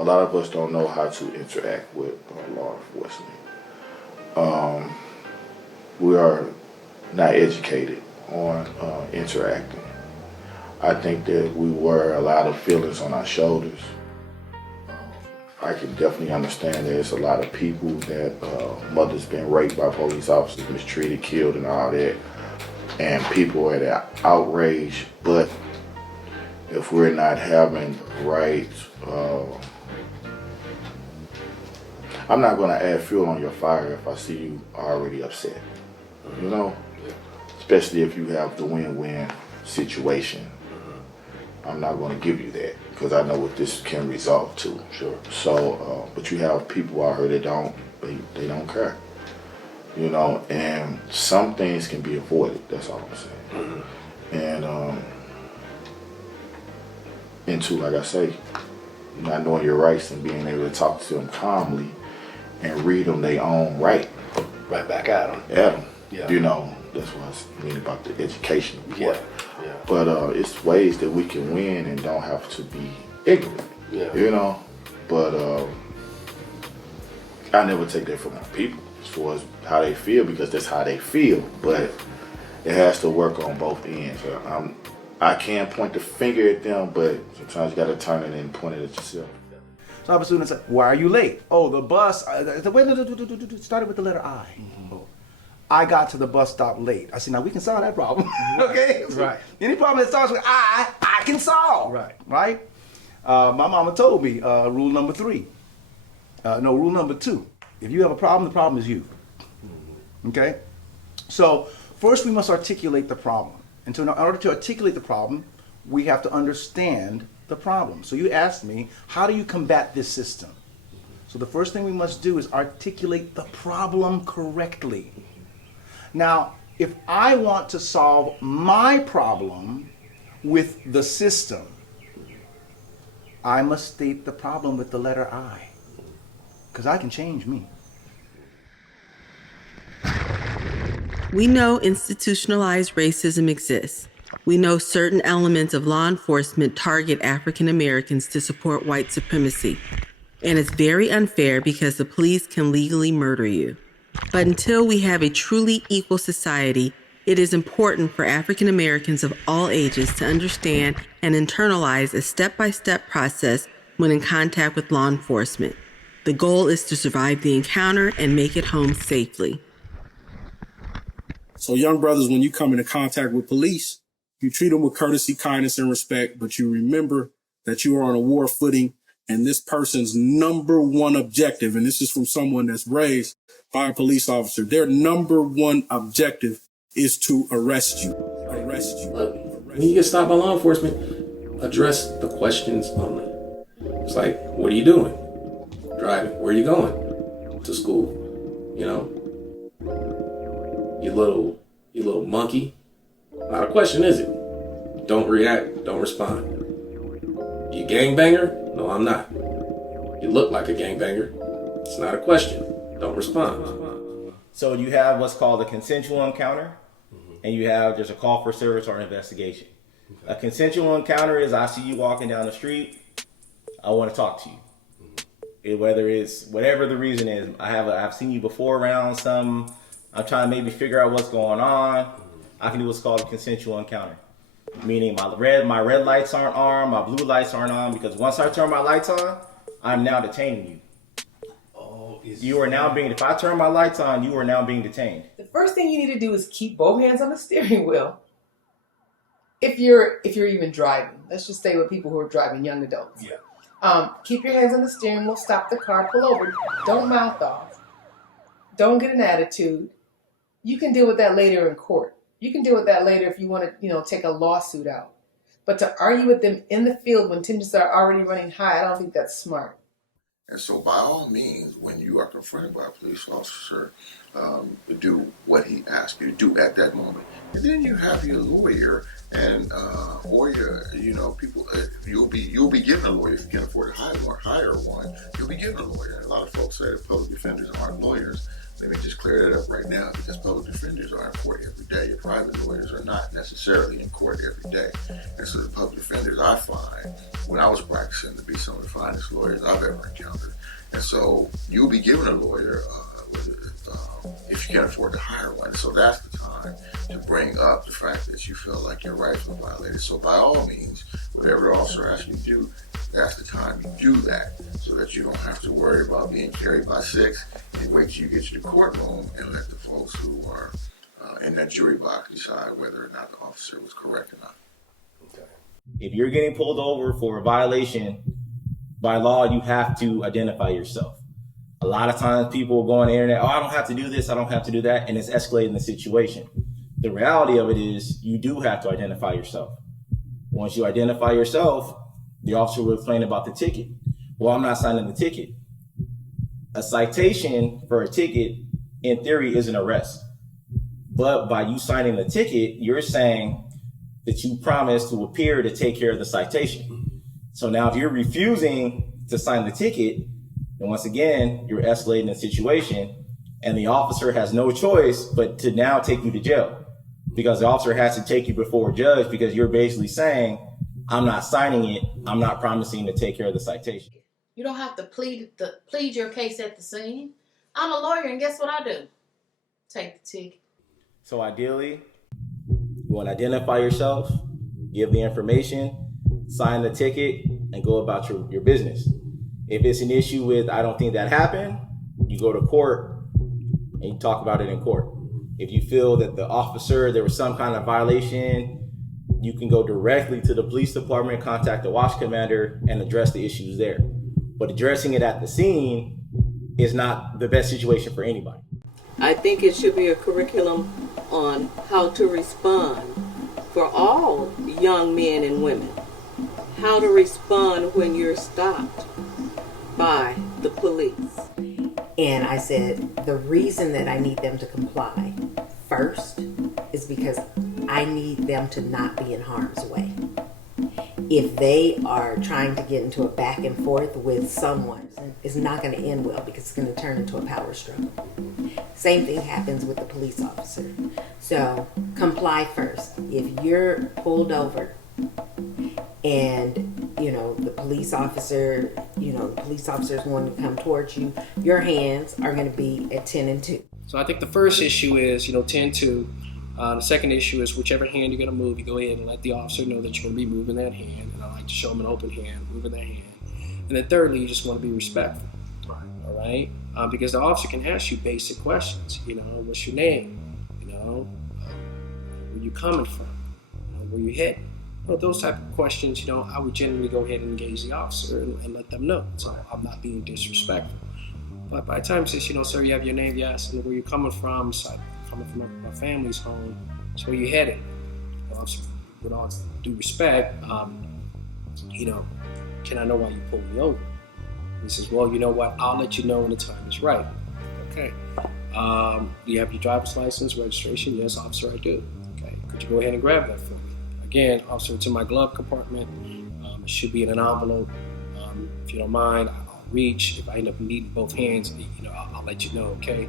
a lot of us don't know how to interact with law enforcement. We are not educated on interacting. I think that we wear a lot of feelings on our shoulders. I can definitely understand that there's a lot of people that mothers been raped by police officers, mistreated, killed, and all that, and people are outraged. But if we're not having the right, I'm not going to add fuel on your fire if I see you already upset. You know, especially if you have the win-win situation. I'm not going to give you that because I know what this can resolve to. Sure. So, but you have people out here that they don't care. You know, and some things can be avoided. That's all I'm saying. And into, like I say, not knowing your rights and being able to talk to them calmly and read them their own right. Right back at them. At them. Yeah. You know, that's what I mean about the educational part. Yeah. Yeah. But it's ways that we can win and don't have to be ignorant. Yeah. You know? But I never take that from my people as far as how they feel, because that's how they feel. But it has to work on both ends. I can't point the finger at them, but sometimes you got to turn it and point it at yourself. So I have a student say, "Why are you late?" "Oh, the bus." Wait, started with the letter I. Oh, I got to the bus stop late. I said, now we can solve that problem. Okay? Right. Any problem that starts with I can solve. Right. Right? My mama told me rule number 3. Rule number 2. If you have a problem, the problem is you. Okay? So first we must articulate the problem. And so in order to articulate the problem, we have to understand the problem. So you asked me, how do you combat this system? So the first thing we must do is articulate the problem correctly. Now, if I want to solve my problem with the system, I must state the problem with the letter I, because I can change me. We know institutionalized racism exists. We know certain elements of law enforcement target African Americans to support white supremacy. And it's very unfair because the police can legally murder you. But until we have a truly equal society, it is important for African Americans of all ages to understand and internalize a step-by-step process when in contact with law enforcement. The goal is to survive the encounter and make it home safely. So young brothers, when you come into contact with police, you treat them with courtesy, kindness, and respect, but you remember that you are on a war footing, and this person's number one objective, and this is from someone that's raised by a police officer, their number one objective is to arrest you. Arrest you. Look, when you get stopped by law enforcement, address the questions only. It's like, what are you doing? Driving. Where are you going? To school. You know? You little monkey. Not a question, is it? Don't react. Don't respond. You gangbanger? No, I'm not. You look like a gangbanger. It's not a question. Don't respond. So you have what's called a consensual encounter, and there's a call for service or investigation. A consensual encounter is, I see you walking down the street, I want to talk to you. Whether it's whatever the reason is, I've seen you before around some, I'm trying to maybe figure out what's going on. I can do what's called a consensual encounter. Meaning my red lights aren't on, my blue lights aren't on, because once I turn my lights on, I'm now detaining you. If I turn my lights on, you are now being detained. The first thing you need to do is keep both hands on the steering wheel. If you're even driving, let's just stay with people who are driving, young adults. Yeah. Keep your hands on the steering wheel, stop the car, pull over, don't mouth off. Don't get an attitude. You can deal with that later in court. You can deal with that later if you want to, take a lawsuit out. But to argue with them in the field when tensions are already running high, I don't think that's smart. And so by all means, when you are confronted by a police officer, do what he asks you to do at that moment. And then you have your lawyer or your, people, you'll be given a lawyer if you can't afford to hire one. You'll be given a lawyer. And a lot of folks say that public defenders aren't lawyers. Let me just clear that up right now, because public defenders are in court every day. Your private lawyers are not necessarily in court every day. And so the public defenders, I find, when I was practicing, to be some of the finest lawyers I've ever encountered. And so you'll be given a lawyer if you can't afford to hire one. So that's the time to bring up the fact that you feel like your rights were violated. So by all means, whatever the officer asks you to do, that's the time you do that, so that you don't have to worry about being carried by six and wait till you get to the courtroom and let the folks who are in that jury box decide whether or not the officer was correct or not. Okay. If you're getting pulled over for a violation, by law, you have to identify yourself. A lot of times people go on the internet, I don't have to do this, I don't have to do that, and it's escalating the situation. The reality of it is you do have to identify yourself. Once you identify yourself, the officer will explain about the ticket. Well, I'm not signing the ticket. A citation for a ticket, in theory, is an arrest. But by you signing the ticket, you're saying that you promised to appear to take care of the citation. So now if you're refusing to sign the ticket, then once again, you're escalating the situation, and the officer has no choice but to now take you to jail, because the officer has to take you before a judge, because you're basically saying, I'm not signing it, I'm not promising to take care of the citation. You don't have to plead your case at the scene. I'm a lawyer, and guess what I do? Take the ticket. So ideally, you want to identify yourself, give the information, sign the ticket, and go about your business. If it's an issue with, I don't think that happened, you go to court and you talk about it in court. If you feel that the officer, there was some kind of violation, you can go directly to the police department, contact the watch commander, and address the issues there. But addressing it at the scene is not the best situation for anybody. I think it should be a curriculum on how to respond for all young men and women. How to respond when you're stopped by the police. And I said, the reason that I need them to comply first is because I need them to not be in harm's way. If they are trying to get into a back and forth with someone, it's not going to end well, because it's going to turn into a power struggle. Same thing happens with the police officer. So comply first. If you're pulled over and the police officer is wanting to come towards you, your hands are going to be at 10 and 2. So I think the first issue is 10-2. The second issue is whichever hand you're going to move, you go ahead and let the officer know that you're going to be moving that hand. And I like to show them an open hand, moving that hand. And then thirdly, you just want to be respectful. Right. All right? Because the officer can ask you basic questions. What's your name? Where you coming from? Where you heading? Those type of questions, I would generally go ahead and engage the officer and let them know. So I'm not being disrespectful. But by the time it says, sir, you have your name, yes, and where you're coming from, it's like coming from my family's home, so where you headed? Officer, with all due respect, can I know why you pulled me over? He says, well, you know what, I'll let you know when the time is right. Okay. Do you have your driver's license, registration? Yes, officer, I do. Okay. Could you go ahead and grab that for me? Again, officer, it's in my glove compartment. It should be in an envelope. If you don't mind, I'll reach. If I end up needing both hands, I'll let you know, okay?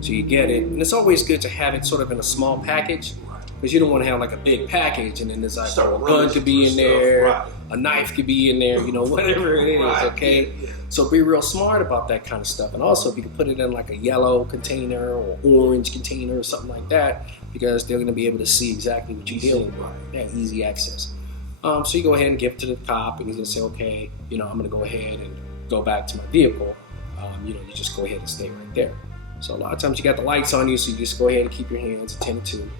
So you get it. And it's always good to have it sort of in a small package, because you don't want to have like a big package and then there's like a gun could be in there, right. A knife could be in there, whatever it is, right. Okay? Yeah. So be real smart about that kind of stuff. And also, if you can put it in like a yellow container or orange container or something like that, because they're going to be able to see exactly what you're dealing with. Yeah, easy access. So you go ahead and give it to the cop, and he's going to say, okay, I'm going to go ahead and go back to my vehicle. You just go ahead and stay right there. So a lot of times you got the lights on you, so you just go ahead and keep your hands at 10 and 2.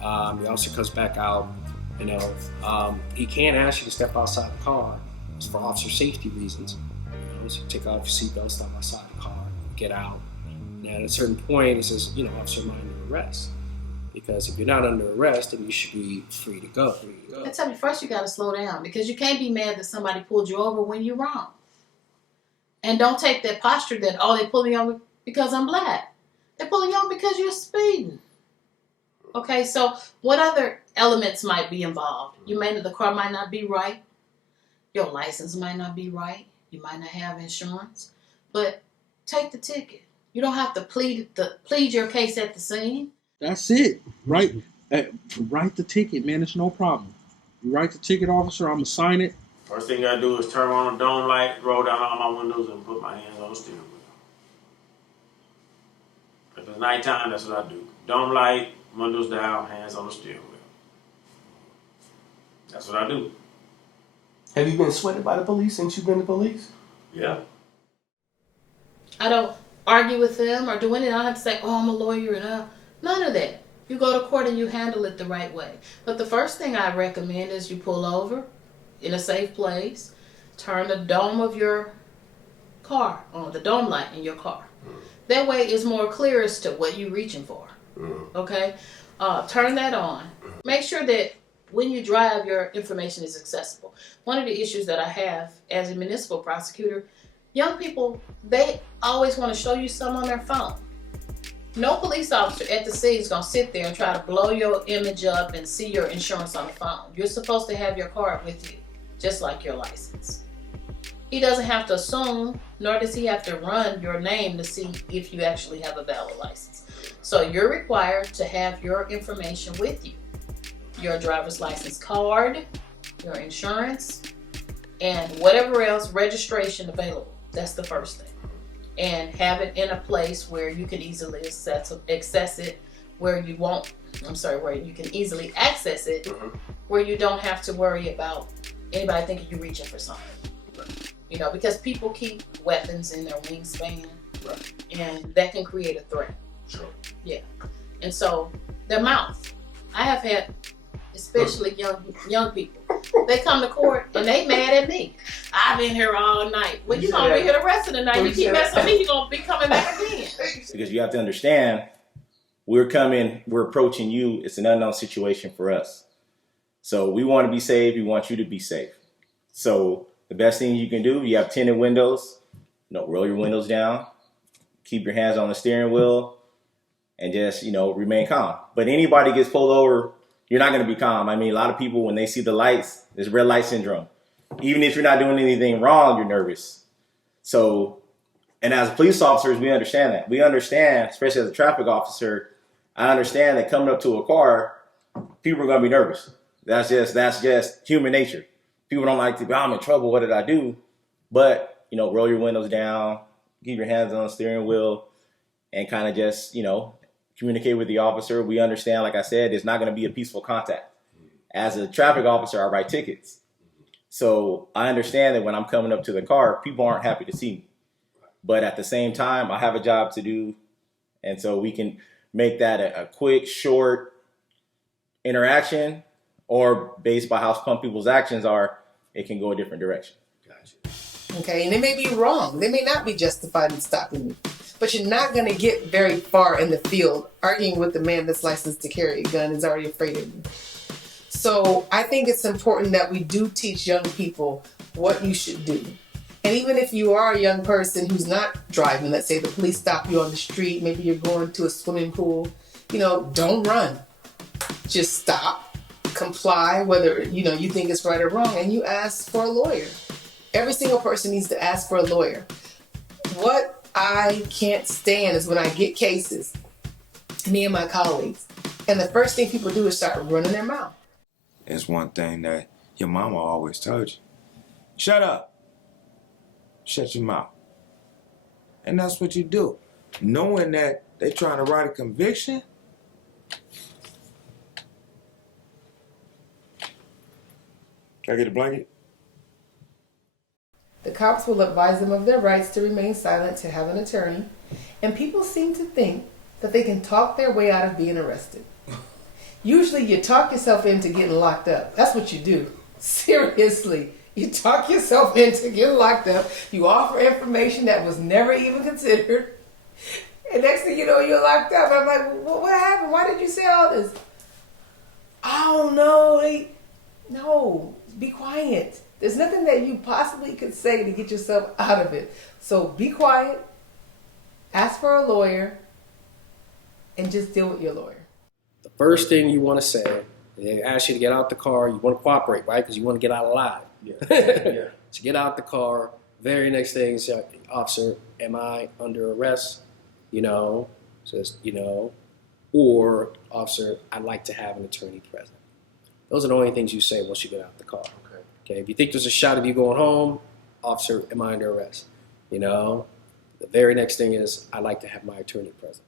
The officer comes back out. He can't ask you to step outside the car. It's for officer safety reasons. So you take off your seatbelt, step outside the car, get out. Now at a certain point, it says, officer, am I under arrest? Because if you're not under arrest, then you should be free to go. I tell you, first you got to slow down, because you can't be mad that somebody pulled you over when you're wrong. And don't take that posture that, they pulled me over because I'm black. They're pulling you over because you're speeding. Okay, so what other elements might be involved? The car might not be right. Your license might not be right. You might not have insurance. But take the ticket. You don't have to plead your case at the scene. That's it. Write the ticket, man. It's no problem. You write the ticket, officer. I'm gonna sign it. First thing I do is turn on a dome light, roll down all my windows, and put my hands on the steering wheel. If it's nighttime, that's what I do. Dome light, windows down, hands on the steering wheel. That's what I do. Have you been sweated by the police since you've been to police? Yeah. I don't argue with them or do anything. I don't have to say, oh, I'm a lawyer and none of that. You go to court and you handle it the right way. But the first thing I recommend is you pull over in a safe place, turn the dome of your car on, the dome light in your car. That way it's more clear as to what you're reaching for. Okay? Turn that on. Make sure that when you drive, your information is accessible. One of the issues that I have as a municipal prosecutor, young people, they always want to show you something on their phone. No police officer at the scene is going to sit there and try to blow your image up and see your insurance on the phone. You're supposed to have your card with you, just like your license. He doesn't have to assume, nor does he have to run your name to see if you actually have a valid license. So you're required to have your information with you. Your driver's license card, your insurance, and whatever else, registration available. That's the first thing. And have it in a place where you can easily access it, where you can easily access it, where you don't have to worry about anybody thinking you're reaching for something. You know, because people keep weapons in their wingspan, and that can create a threat. Sure. Yeah. And so their mouth. I have had, especially young people, they come to court and they mad at me. I've been here all night. Well, you're going to be here the rest of the night. You keep messing with me, you're going to be coming back again. Because you have to understand, we're approaching you. It's an unknown situation for us. So we want to be safe. We want you to be safe. So the best thing you can do, you have tinted windows, roll your windows down, keep your hands on the steering wheel, and just, remain calm. But anybody gets pulled over, you're not going to be calm. I mean, a lot of people, when they see the lights, there's red light syndrome. Even if you're not doing anything wrong, you're nervous. So, and as police officers, we understand that. We understand, especially as a traffic officer, I understand that coming up to a car, people are going to be nervous. That's just human nature. People don't like to be, I'm in trouble, what did I do? But, roll your windows down, keep your hands on the steering wheel, and kind of just, communicate with the officer. We understand, like I said, it's not going to be a peaceful contact. As a traffic officer, I write tickets. So I understand that when I'm coming up to the car, people aren't happy to see me. But at the same time, I have a job to do. And so we can make that a quick, short interaction, or based by how some people's actions are, it can go a different direction. Gotcha. Okay, and they may be wrong. They may not be justified in stopping you. But you're not going to get very far in the field arguing with the man that's licensed to carry a gun is already afraid of you. So I think it's important that we do teach young people what you should do. And even if you are a young person who's not driving, let's say the police stop you on the street, maybe you're going to a swimming pool, don't run. Just stop, comply, whether, you think it's right or wrong, and you ask for a lawyer. Every single person needs to ask for a lawyer. What I can't stand is when I get cases, me and my colleagues, and the first thing people do is start running their mouth. It's one thing that your mama always told you. Shut up. Shut your mouth. And that's what you do. Knowing that they trying to write a conviction. Can I get a blanket? The cops will advise them of their rights to remain silent, to have an attorney, and people seem to think that they can talk their way out of being arrested. Usually you talk yourself into getting locked up. That's what you do. Seriously. You talk yourself into getting locked up. You offer information that was never even considered. And next thing you know, you're locked up. I'm like, well, what happened? Why did you say all this? Oh, no. No. Be quiet. There's nothing that you possibly could say to get yourself out of it. So be quiet. Ask for a lawyer. And just deal with your lawyer. The first thing you want to say, they ask you to get out the car. You want to cooperate, right? Because you want to get out alive. Yeah. So get out the car. Very next thing is, officer, am I under arrest? says, or officer, I'd like to have an attorney present. Those are the only things you say once you get out the car. Okay. If you think there's a shot of you going home, officer, am I under arrest? The very next thing is, I'd like to have my attorney present.